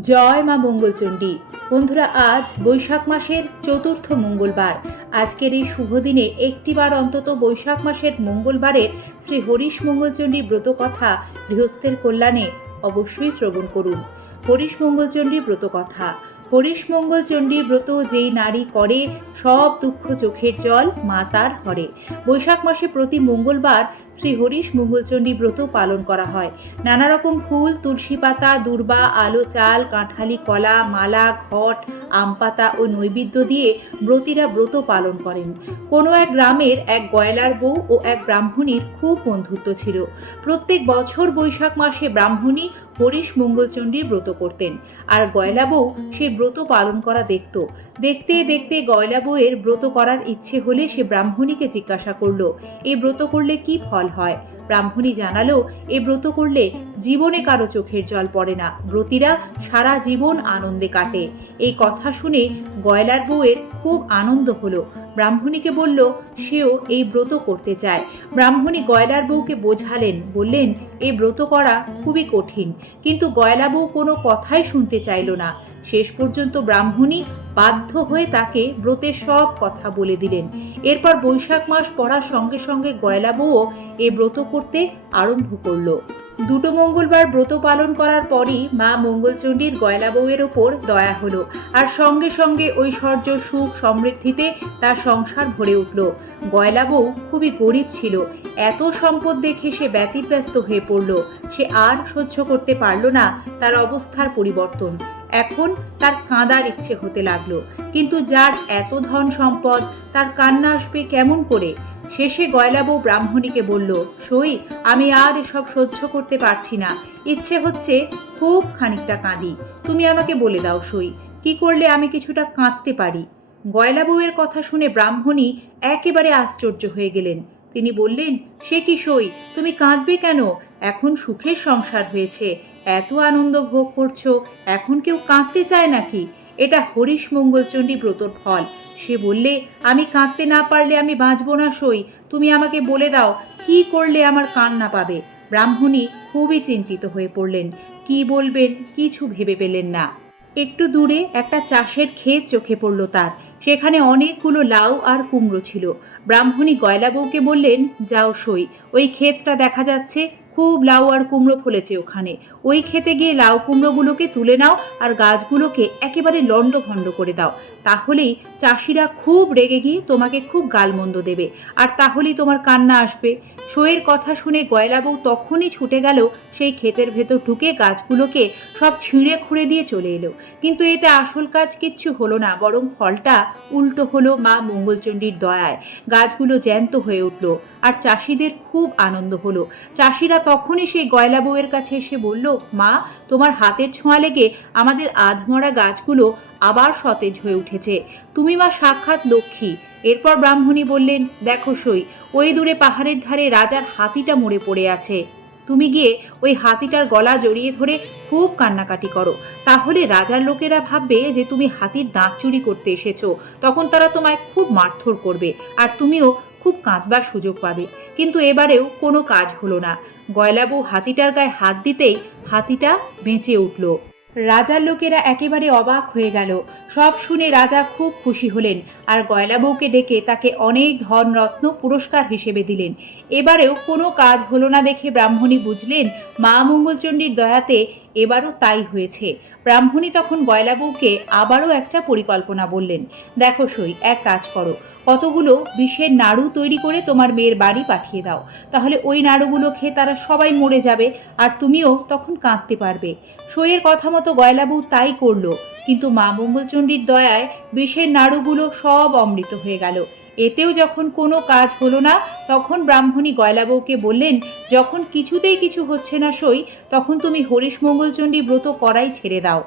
জয় মা মঙ্গলচণ্ডী। বন্ধুরা, আজ বৈশাখ মাসের চতুর্থ মঙ্গলবার। আজকের এই শুভ দিনে একটিবার অন্তত বৈশাখ মাসের মঙ্গলবারের শ্রী হরিশ মঙ্গলচণ্ডী ব্রত কথা গৃহস্থের কল্যাণে অবশ্যই শ্রবণ করুন। হরিশ মঙ্গলচণ্ডী ব্রত কথা হরিশ মঙ্গলচণ্ডী ব্রত যেই নারী করে, সব দুঃখ চোখের জল মা তার হরে বৈশাখ মাসে প্রতি মঙ্গলবার শ্রী হরিশ মঙ্গলচণ্ডী ব্রত পালন করা হয়। নানা রকম ফুল, তুলসী পাতা, দূর্বা, আলো চাল, কাঁঠালি, কলা, মালা, ঘট, আম পাতা ও নৈবেদ্য দিয়ে ব্রতীরা ব্রত পালন করেন। কোনো এক গ্রামের এক গয়লার বউ ও এক ব্রাহ্মণীর খুব বন্ধুত্ব ছিল। প্রত্যেক বছর বৈশাখ মাসে ব্রাহ্মণী হরিশ মঙ্গলচণ্ডীর ব্রত করতেন। আর গয়লা বউ সে ব্রত পালন করা দেখত। দেখতে দেখতে গয়লা বউয়ের ব্রত করার ইচ্ছে হলে সে ব্রাহ্মণীকে জিজ্ঞাসা করল এই ব্রত করলে কি ফল? হয়। ব্রাহ্মণী জানালো, এ ব্রত করলে জীবনে কারও চোখের জল পড়ে না। ব্রতীরা সারা জীবন আনন্দে কাটে। এই কথা শুনে গয়লার বউয়ের খুব আনন্দ হলো। ব্রাহ্মণীকে বলল, সেও এই ব্রত করতে চায়। ব্রাহ্মণী গয়লার বউকে বোঝালেন, বললেন, এ ব্রত করা খুবই কঠিন। কিন্তু গয়লা বউ কোনো কথাই শুনতে চাইল না। শেষ পর্যন্ত ব্রাহ্মণী বাধ্য হয়ে তাকে ব্রতের সব কথা বলে দিলেন। এরপর বৈশাখ মাস পড়ার সঙ্গে সঙ্গে গয়লা বউও এ ব্রত করতে আরম্ভ করল। দুটো মঙ্গলবার ব্রত পালন করার পরই মা মঙ্গলচণ্ডীর গয়লা বউয়ের ওপর দয়া হলো আর সঙ্গে সঙ্গে ঐশ্বর্য সুখ সমৃদ্ধিতে তার সংসার ভরে উঠল। গয়লা বউ খুবই গরিব ছিল। এত সম্পদ দেখে সে ব্যতিব্যস্ত হয়ে পড়ল। সে আর সহ্য করতে পারল না তার অবস্থার পরিবর্তন। এখন তার কাঁদার ইচ্ছে হতে লাগল। কিন্তু যার এত ধন সম্পদ, তার কান্না আসবে কেমন করে? শেষে গয়লাবউ ব্রাহ্মণীকে বলল, সই, আমি আর এসব সহ্য করতে পারছি না। ইচ্ছে হচ্ছে খুব খানিকটা কাঁদি। তুমি আমাকে বলে দাও সই, কি করলে আমি কিছুটা কাঁদতে পারি? গয়লা বউয়ের কথা শুনে ব্রাহ্মণী একেবারে আশ্চর্য হয়ে গেলেন। তিনি বললেন, সে কি সই? তুমি কাঁদবে কেন? এখন সুখের সংসার হয়েছে। এত আনন্দ ভোগ করছ, এখন কেউ কাঁদতে চায় নাকি? এটা হরিশ মঙ্গলচণ্ডী ব্রতর ফল। সে বললে, আমি কাঁদতে না পারলে আমি বাঁচব না সই। তুমি আমাকে বলে দাও, কি করলে আমার কান্না পাবে? ব্রাহ্মণী খুবই চিন্তিত হয়ে পড়লেন। কি বলবেন, কিছু ভেবে পেলেন না। একটু দূরে একটা চাষের ক্ষেত চোখে পড়ল তার। সেখানে অনেকগুলো লাউ আর কুমড়ো ছিল। ব্রাহ্মণী গয়লা বউকে বললেন, যাও সই। ওই ক্ষেতটা দেখা যাচ্ছে খুব লাউ আর কুমড়ো ফলেছে ওখানে। ওই খেতে গিয়ে লাউ কুমড়োগুলোকে তুলে নাও আর গাছগুলোকে একেবারে লণ্ডভণ্ড করে দাও। তাহলেই চাষিরা খুব রেগে গিয়ে তোমাকে খুব গালমন্দ দেবে। আর তাহলেই তোমার কান্না আসবে। শোয়ের কথা শুনে গয়লাবউ তখনই ছুটে গেল, সেই ক্ষেতের ভেতর ঢুকে গাছগুলোকে সব ছিঁড়ে খুঁড়ে দিয়ে চলে এলো। কিন্তু এতে আসল কাজ কিচ্ছু হলো না, বরং ফলটা উল্টো হলো মা মঙ্গলচণ্ডীর দয়ায়। গাছগুলো জ্যান্ত হয়ে উঠল, আর চাষিদের খুব আনন্দ হলো। চাষিরা তখনই সেই গয়লা বউয়ের কাছে এসে বলল, মা, তোমার হাতের ছোঁয়া লেগে আমাদের আধমরা গাছগুলো আবার সতেজ হয়ে উঠেছে। তুমি মা সাক্ষাৎ লক্ষ্মী। এরপর ব্রাহ্মণী বললেন, দেখো সই, ওই দূরে পাহাড়ের ধারে রাজার হাতিটা মরে পড়ে আছে। তুমি গিয়ে ওই হাতিটার গলা জড়িয়ে ধরে খুব কান্নাকাটি করো। তাহলে রাজার লোকেরা ভাববে যে তুমি হাতির দাঁত চুরি করতে এসেছ। তখন তারা তোমায় খুব মারধর করবে। আর তুমিও খুব কাঁদবার সুযোগ পাবে। কিন্তু এবারেও কোনো কাজ হলো না। গয়লাবউ হাতিটার গায়ে হাত দিতেই হাতিটা বেঁচে উঠল। রাজার লোকেরা একেবারে অবাক হয়ে গেল। সব শুনে রাজা খুব খুশি হলেন আর গয়লাবউকে ডেকে তাকে অনেক ধনরত্ন পুরস্কার হিসেবে দিলেন। এবারেও কোনো কাজ হলো না দেখে ব্রাহ্মণী বুঝলেন মা মঙ্গলচণ্ডীর দয়াতে এবারও তাই হয়েছে। ব্রাহ্মণী তখন গয়লাবউকে আবারও একটা পরিকল্পনা বললেন, দেখো সই, এক কাজ করো। কতগুলো বিষের নাড়ু তৈরি করে তোমার মেয়ের বাড়ি পাঠিয়ে দাও। তাহলে ওই নাড়ুগুলো খেয়ে তারা সবাই মরে যাবে আর তুমিও তখন কাঁদতে পারবে। সইয়ের কথা মতো গয়লা গয়লাবউ তাই করল, কিন্তু মা মঙ্গলচণ্ডীর দয়ায় বিষের নাড়ুগুলো সব অমৃত হয়ে গেল। এতেও যখন কোনো কাজ হলো না, তখন ব্রাহ্মণী গয়লাবউকে বললেন, যখন কিছুতেই কিছু হচ্ছে না সই, তখন তুমি হরিশ মঙ্গলচণ্ডী ব্রত করাই ছেড়ে দাও।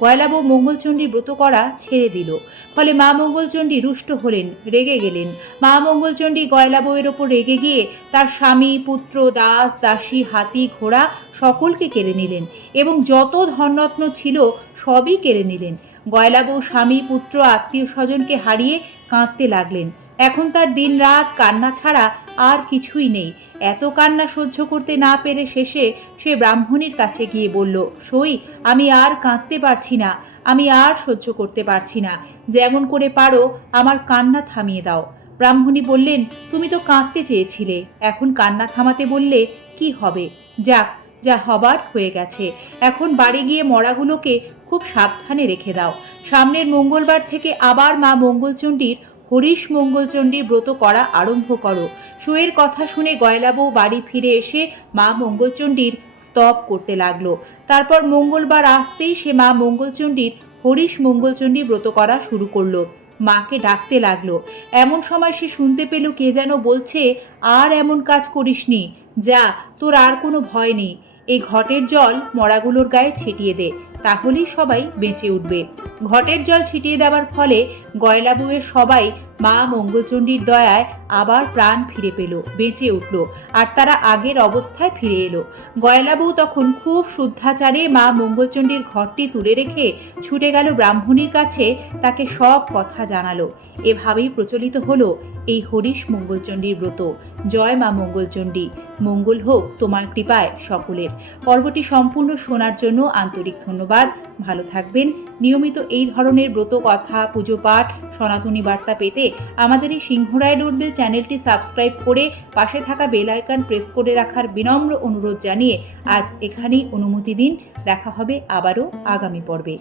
গয়লাবউ মঙ্গলচণ্ডী ব্রত করা ছেড়ে দিল। ফলে মা মঙ্গলচণ্ডী রুষ্ট হলেন, রেগে গেলেন। মা মঙ্গলচণ্ডী গয়লাবউয়ের ওপর রেগে গিয়ে তার স্বামী, পুত্র, দাস, দাসী, হাতি, ঘোড়া সকলকে কেড়ে নিলেন এবং যত ধনরত্ন ছিল সবই কেড়ে নিলেন। গয়লা বউ স্বামী, পুত্র, আত্মীয় স্বজনকে হারিয়ে কাঁদতে লাগলেন। এখন তার দিন রাত, কান্না ছাড়া আর কিছুই নেই। এত কান্না সহ্য করতে না পেরে শেষে সে ব্রাহ্মণীর কাছে গিয়ে বলল, সই, আমি আর কাঁদতে পারছি না, আমি আর সহ্য করতে পারছি না। যেমন করে পারো, আমার কান্না থামিয়ে দাও। ব্রাহ্মণী বললেন, তুমি তো কাঁদতে চেয়েছিলে, এখন কান্না থামাতে বললে কি হবে? যাক, যা হবার হয়ে গেছে। এখন বাড়ি গিয়ে মরাগুলোকে খুব সাবধানে রেখে দাও। সামনের মঙ্গলবার থেকে আবার মা মঙ্গলচণ্ডীর, হরিশ মঙ্গলচণ্ডীর ব্রত করা আরম্ভ করো। শোয়ের কথা শুনে গয়লা বউ বাড়ি ফিরে এসে মা মঙ্গলচণ্ডীর স্তব করতে লাগল। তারপর মঙ্গলবার আসতেই সে মা মঙ্গলচণ্ডীর, হরিশ মঙ্গলচণ্ডী ব্রত করা শুরু করল। মাকে ডাকতে লাগল। এমন সময় সে শুনতে পেল কে যেন বলছে, আর এমন কাজ করিসনি। যা, তোর আর কোনো ভয় নেই। এই ঘটের জল মরাগুলোর গায়ে ছিটিয়ে দে। তাহলেই সবাই বেঁচে উঠবে। ঘটের জল ছিটিয়ে দেওয়ার ফলে গয়লা বউয়ের সবাই মা মঙ্গলচণ্ডীর দয়ায় আবার প্রাণ ফিরে পেল, বেঁচে উঠল আর তারা আগের অবস্থায় ফিরে এলো। গয়লা বউ তখন খুব শুদ্ধাচারে মা মঙ্গলচণ্ডীর ঘরটি তুলে রেখে ছুটে গেল ব্রাহ্মণীর কাছে, তাকে সব কথা জানালো। এভাবেই প্রচলিত হলো এই হরিশ মঙ্গলচণ্ডীর ব্রত। জয় মা মঙ্গলচণ্ডী। মঙ্গল হোক তোমার কৃপায় সকলের। পর্বটি সম্পূর্ণ শোনার জন্য আন্তরিক ধন্যবাদ। ভালো থাকবেন। নিয়মিত এই ধরনের ব্রত কথা, পুজো পাঠ, সনাতনী বার্তা পেতে আমাদের এই সিংহরায় ডোরবেল চ্যানেলটি সাবস্ক্রাইব করে পাশে থাকা বেল আইকন প্রেস করে রাখার বিনম্র অনুরোধ জানিয়ে আজ এখানেই অনুমতি দিন। দেখা হবে আবারও আগামী পর্বে।